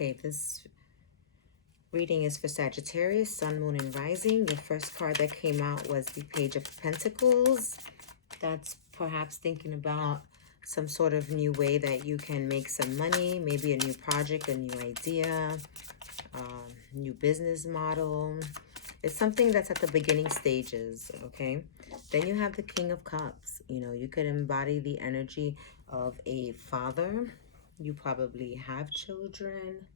Okay, this reading is for Sagittarius, Sun, Moon, and Rising. The first card that came out was the Page of Pentacles. That's perhaps thinking about some sort of new way that you can make some money, maybe a new project, a new idea, new business model. It's something that's at the beginning stages, okay? Then you have the King of Cups. You know, you could embody the energy of a father. You probably have children.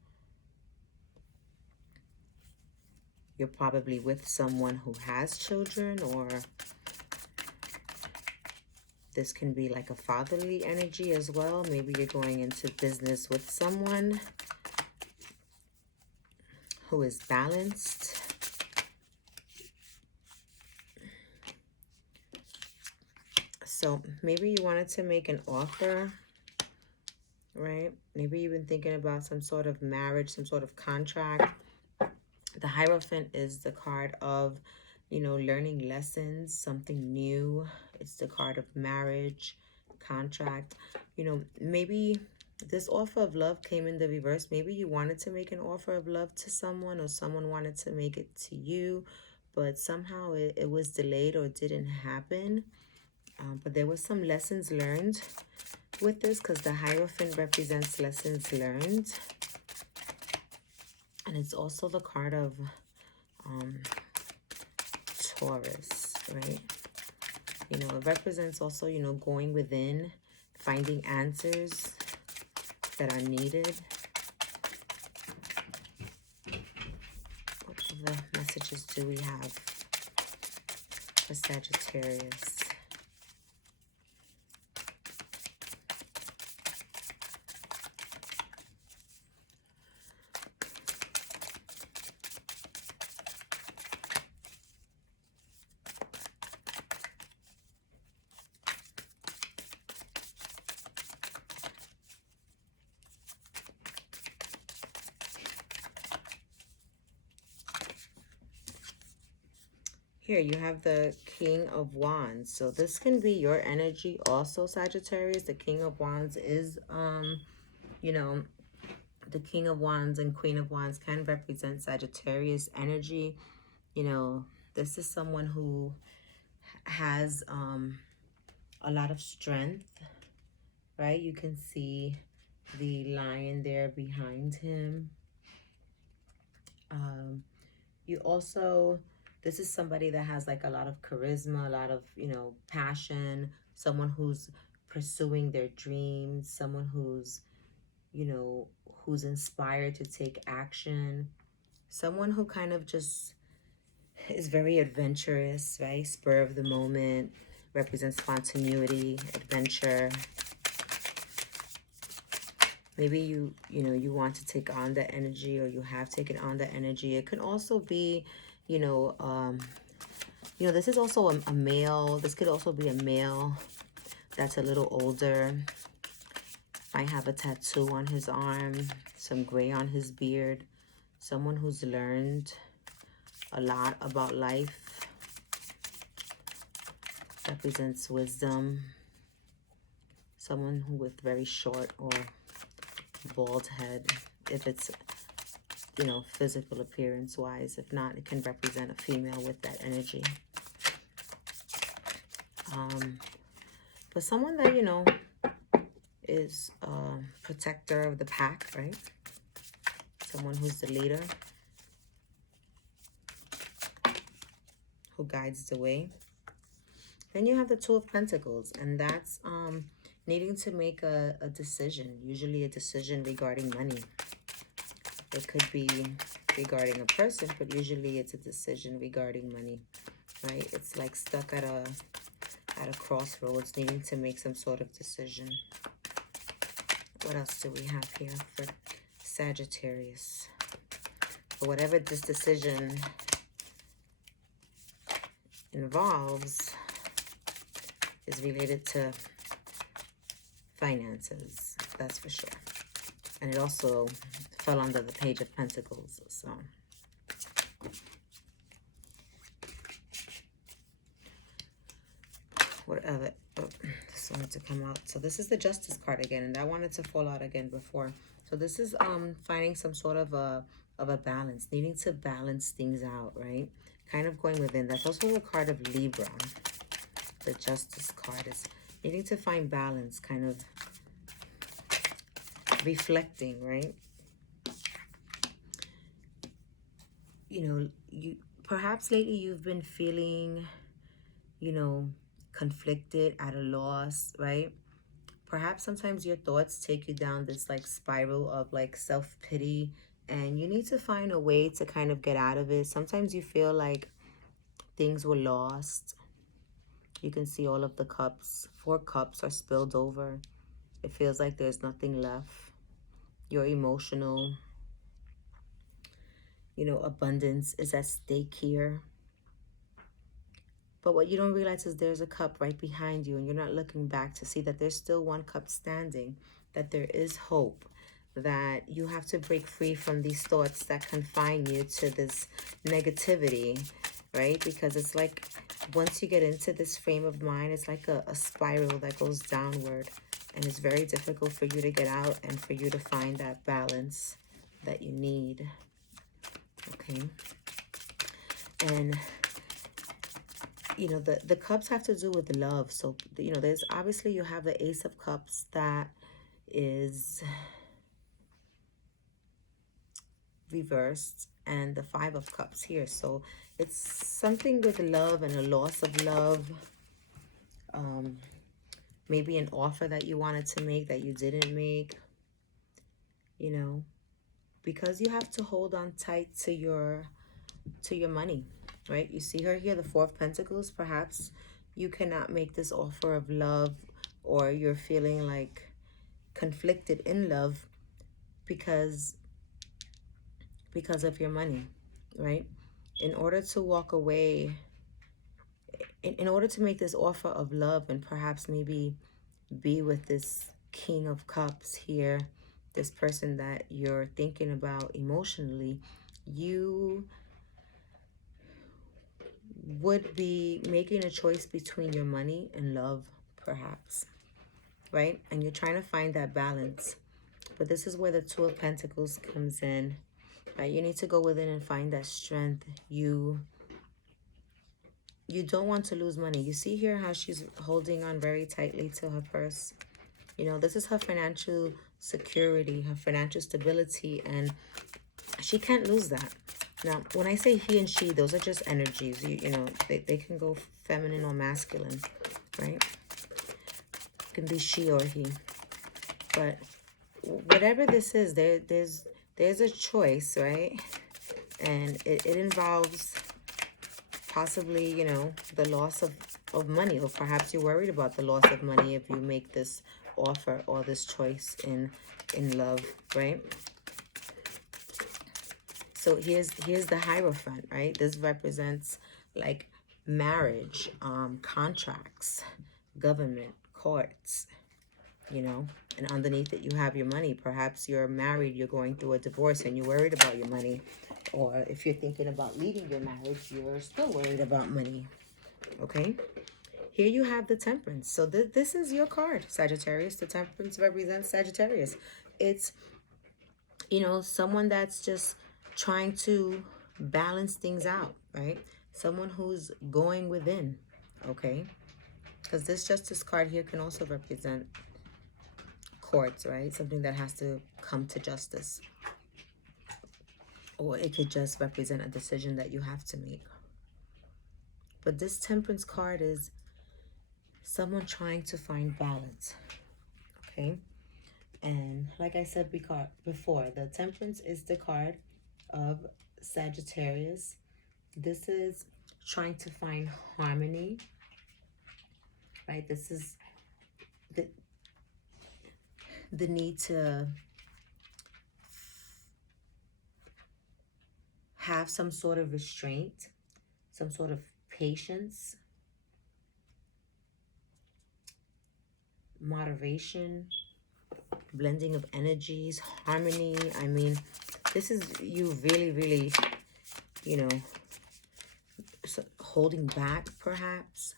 You're probably with someone who has children, or this can be like a fatherly energy as well. Maybe you're going into business with someone who is balanced. So maybe you wanted to make an offer, right? Maybe you've been thinking about some sort of marriage, some sort of contract. The Hierophant is the card of, you know, learning lessons, something new. It's the card of marriage, contract. You know, maybe this offer of love came in the reverse. Maybe you wanted to make an offer of love to someone, or someone wanted to make it to you, but somehow it was delayed or didn't happen. But there was some lessons learned with this, because the Hierophant represents lessons learned. And it's also the card of Taurus, right? You know, it represents also, you know, going within, finding answers that are needed. What other messages do we have for Sagittarius? Here you have the King of Wands. So this can be your energy also, Sagittarius. The King of Wands is, you know, the King of Wands and Queen of Wands can represent Sagittarius energy. You know, this is someone who has a lot of strength, right? You can see the lion there behind him. You also, this is somebody that has like a lot of charisma, a lot of, you know, passion, someone who's pursuing their dreams, someone who's, you know, who's inspired to take action, someone who kind of just is very adventurous, right? Spur of the moment, represents spontaneity, adventure. Maybe you know, you want to take on that energy, or you have taken on that energy. It could also be, you know, this is also a male. This could also be a male that's a little older. Might have a tattoo on his arm, some gray on his beard. Someone who's learned a lot about life. Represents wisdom. Someone who with very short or bald head, if it's, you know, physical appearance wise. If not, it can represent a female with that energy. But someone that, you know, is a protector of the pack, right? Someone who's the leader, who guides the way. Then you have the Two of Pentacles, and that's needing to make a decision, usually a decision regarding money. It could be regarding a person, but usually it's a decision regarding money, right? It's like stuck at a crossroads, needing to make some sort of decision. What else do we have here for Sagittarius? But whatever this decision involves is related to finances, that's for sure. And it also fell under the Page of Pentacles, so. Whatever. Oh, this wanted to come out. So this is the Justice card again, and I wanted to fall out again before. So this is finding some sort of a balance, needing to balance things out, right? Kind of going within. That's also the card of Libra. The Justice card is needing to find balance, kind of reflecting, right? You know, you perhaps lately you've been feeling, you know, conflicted, at a loss, right? Perhaps sometimes your thoughts take you down this like spiral of like self-pity, and you need to find a way to kind of get out of it. Sometimes you feel like things were lost. You can see all of the cups. 4 cups are spilled over. It feels like there's nothing left. You're emotional. You know, abundance is at stake here. But what you don't realize is there's a cup right behind you, and you're not looking back to see that there's still 1 cup standing, that there is hope, that you have to break free from these thoughts that confine you to this negativity, right? Because it's like once you get into this frame of mind, it's like a spiral that goes downward, and it's very difficult for you to get out and for you to find that balance that you need. Okay. And you know, the cups have to do with love. So, you know, there's obviously you have the Ace of Cups that is reversed, and the 5 of Cups here. So it's something with love and a loss of love. Maybe an offer that you wanted to make that you didn't make, you know, because you have to hold on tight to your money, right? You see her here, the 4 of Pentacles. Perhaps you cannot make this offer of love, or you're feeling like conflicted in love because of your money, right? In order to walk away, in order to make this offer of love and perhaps maybe be with this King of Cups here, this person that you're thinking about emotionally, you would be making a choice between your money and love, perhaps, right? And you're trying to find that balance. But this is where the 2 of Pentacles comes in, right? You need to go within and find that strength. You don't want to lose money. You see here how she's holding on very tightly to her purse. You know, this is her financial security, her financial stability, and she can't lose that. Now, when I say he and she, those are just energies. You know, they can go feminine or masculine, right? It can be she or he. But whatever this is, there's a choice, right? And it involves possibly, you know, the loss of money, or perhaps you're worried about the loss of money if you make this offer or this choice in love, right? So here's the Hierophant, right? This represents like marriage, contracts, government, courts, you know, and underneath it you have your money. Perhaps you're married, you're going through a divorce, and you're worried about your money. Or if you're thinking about leaving your marriage, you're still worried about money. Okay? Here you have the Temperance. So this is your card, Sagittarius. The Temperance represents Sagittarius. It's, you know, someone that's just trying to balance things out, right? Someone who's going within, okay? Because this Justice card here can also represent courts, right? Something that has to come to justice. Or it could just represent a decision that you have to make. But this Temperance card is someone trying to find balance, okay? And like I said before, the Temperance is the card of Sagittarius. This is trying to find harmony, right? This is the need to have some sort of restraint, some sort of patience, moderation, blending of energies, harmony. I mean, this is you really, really, you know, holding back perhaps.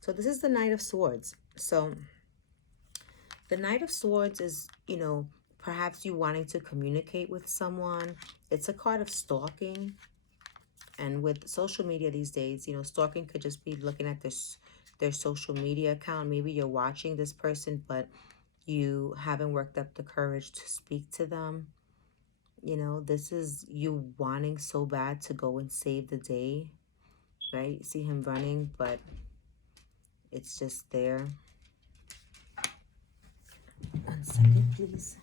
So this is the Knight of Swords. So the Knight of Swords is, you know, perhaps you wanting to communicate with someone. It's a card of stalking. And with social media these days, you know, stalking could just be looking at their social media account. Maybe you're watching this person, but you haven't worked up the courage to speak to them. You know, this is you wanting so bad to go and save the day, right? You see him running, but it's just there. 1 second, please.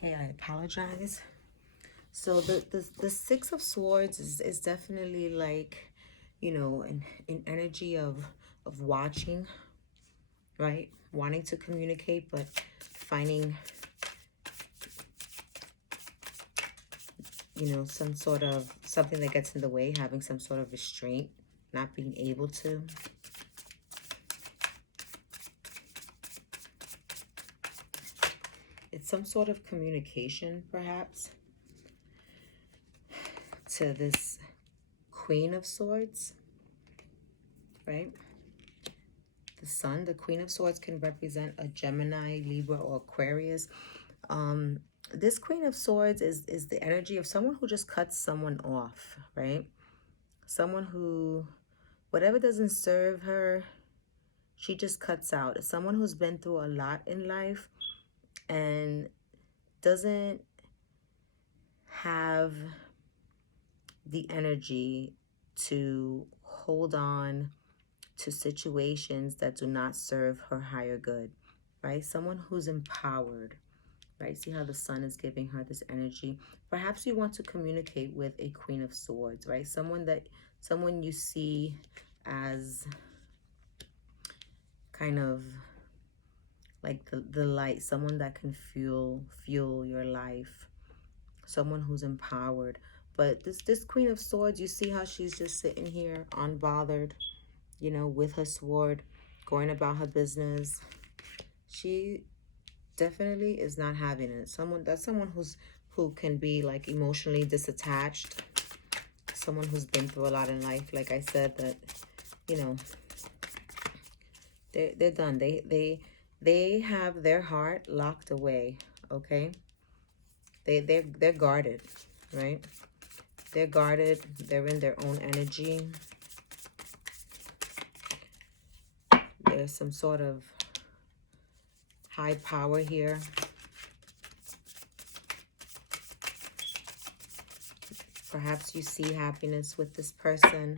Okay, I apologize. So the Six of Swords is definitely like, you know, an energy of watching, right? Wanting to communicate, but finding, you know, some sort of something that gets in the way, having some sort of restraint, not being able to. It's some sort of communication, perhaps, to this Queen of Swords, right? The Sun, the Queen of Swords can represent a Gemini, Libra, or Aquarius. This Queen of Swords is the energy of someone who just cuts someone off, right? Someone who, whatever doesn't serve her, she just cuts out. It's someone who's been through a lot in life and doesn't have the energy to hold on to situations that do not serve her higher good, right? Someone who's empowered, right? See how the Sun is giving her this energy. Perhaps you want to communicate with a Queen of Swords, right? Someone you see as kind of like the light, someone that can fuel your life, someone who's empowered. But this Queen of Swords, you see how she's just sitting here unbothered, you know, with her sword, going about her business. She definitely is not having it. Someone who can be like emotionally disattached, someone who's been through a lot in life. Like I said, that, you know, they're done. They have their heart locked away. Okay, they're guarded, right? They're guarded. They're in their own energy. There's some sort of high power here. Perhaps you see happiness with this person.